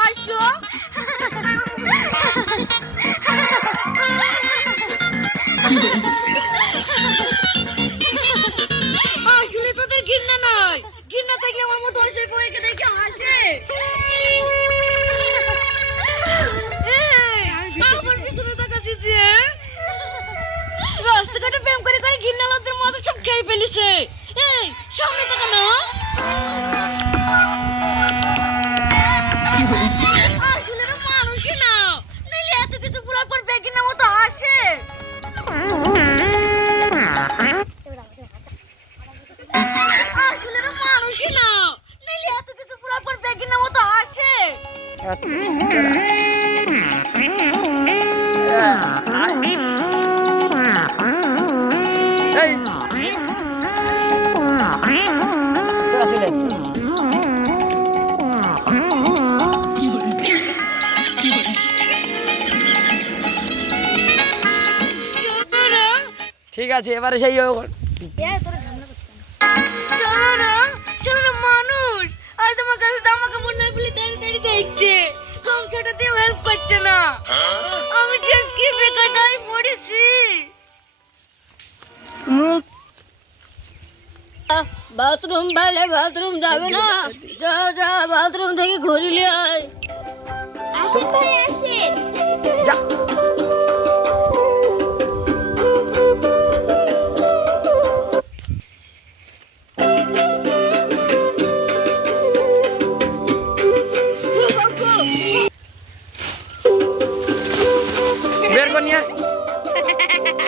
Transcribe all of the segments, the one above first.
হাসছো। আসলে তোদের ঘৃণা নয় ঘৃণা থেকে আমার মতো অসুখ করে দেখে হাসে। আমার পিছনে তাকাচ্ছিস যে। রাস্তাঘাটে প্রেম করে করে ঘৃণা লজ্জার মতো সব খেয়ে ফেলিছে। এই সামনে তাকা না আসলে মানুষই না। নাইলে এত কিছু পুরার পর বেগিনের মতো আসে। আসলে মানুষই না। নাইলে এত কিছু পুরার পর বেগিনের মতো আসে। ঠিক আছে এবারে সেই চোরা মানুষ আজ আমার কাছে জামা কাপড় না পেলে দাঁড়িয়ে দাঁড়িয়ে দেখছে। কম হেল্প করছে না। আমি শেষ কি বেকার দাঁড়িয়ে পড়েছি। মুখ বাথরুম পাইলে বাথরুম যাবে না। যা যা বাথরুম থেকে ঘুরিলে আয়। আসেন ভাই আসেন।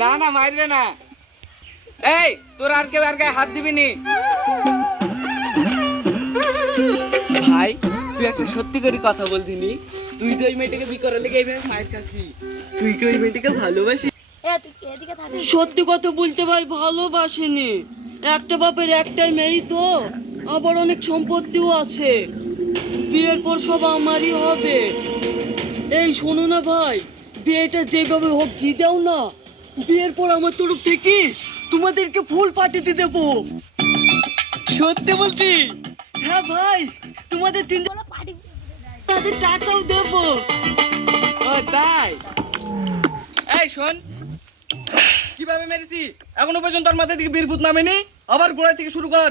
না না মারবে না। এই তোর আর কেউ আর গায়ে হাত দিবি নি ভাই তুই একটা সত্যি করে কথা বলতিনি তুই যে ওই মেয়েটাকে বি করার লেগে এইভাবে মায়ের কাছি। তুই কি ওই মেয়েটাকে ভালোবাসি সত্যি কথা বলতে ভাই ভালোবাসেনি। একটা বাপের একটাই মেয়েই তো আবার অনেক সম্পত্তিও আছে। বিয়ের পর সব আমারই হবে। এই শোনো না ভাই বিয়েটা যেভাবে হোক দিয়ে দাও না বিয়ের পর আমার তরফ থেকে তোমাদেরকে ফুল পাঠিয়ে দেবো। সত্যি বলছি? হ্যাঁ ভাই তোমাদের তিন তাদের টাকাও দেবো। ও তাই? এই শোন। কীভাবে মেরেছি? এখনও পর্যন্ত তোর মাথায় থেকে বীরভূত নামেনি। আবার গোড়া থেকে শুরু কর।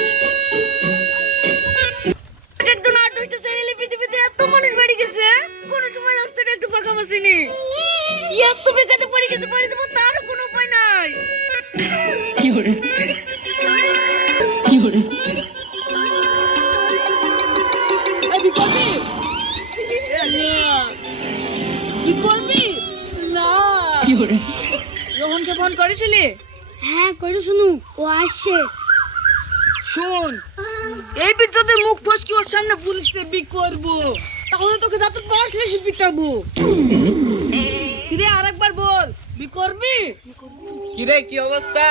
বাসেনি এত বেকাতে পড়ে গেছে বাড়ি যাব তার কোনো উপায় নাই। এই বি করবি বি করবি না রোহনকে ফোন করেছিলি? হ্যাঁ করে শুনু ও আসছে। শোন এই পিছতে মুখ ফসকি ওর সামনে পুলিশকে বি করব। তাহলে তোকে যাতে পারলে সে পিটাবো কিরে আরেকবার বল বি করবি? কিরে কি অবস্থা?